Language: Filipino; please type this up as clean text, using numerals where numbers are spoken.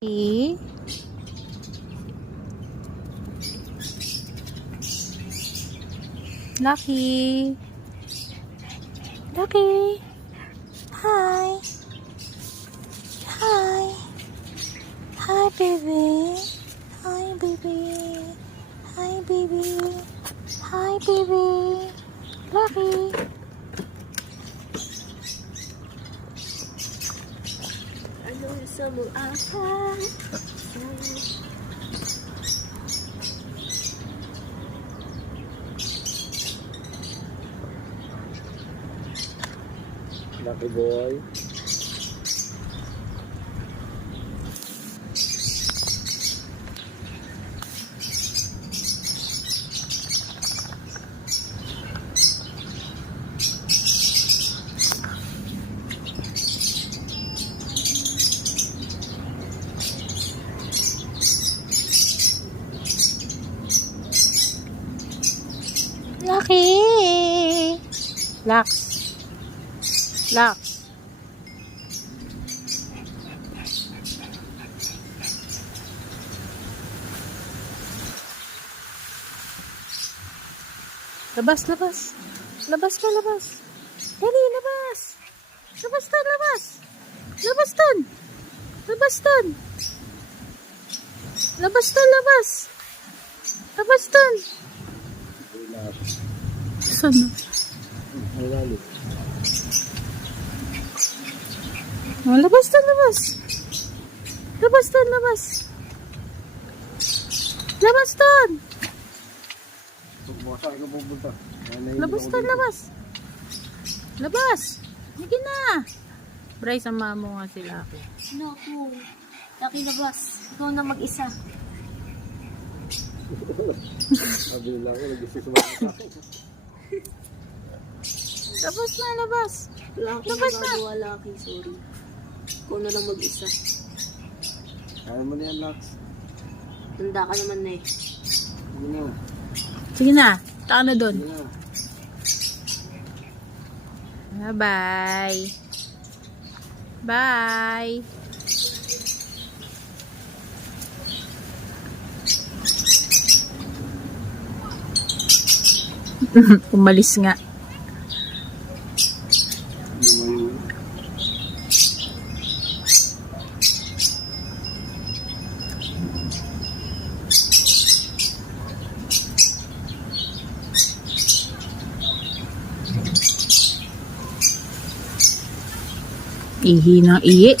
Lucky. Lucky. Lucky. Hi. Hi. Hi, baby. Hi, baby. Hi, baby. Hi, baby. Lucky. Ano sa mong akal? Lucky boy. Lucky. Lux. Lux. Labas, labas. Labas ka, labas. Dali, labas. Labas ton, labas. Labas ton. Labas ton. Labas ton, labas. Labas ton. Saan na? Malalim. Oh, labas ton, labas. Labas ton, labas. Labas ton. Saan ka pupunta? Labas ton, labas. Labas. Sige na. Bryce, sama mo nga si Lucky. Naku, Lucky labas. Ikaw na mag-isa. Sabi nila ako, nag-isip sa mga akin. Labas na, labas. Wala akong Labas na. magagawa, Lucky. Sorry. Ikaw na lang mag-isa. Kaya mo na yan, Lux. Tanda ka naman na eh. Sige na. Sige na. Taka na doon. Sige na. Bye-bye. Bye. Umalis nga. Lumayo. Ihi ng ihi.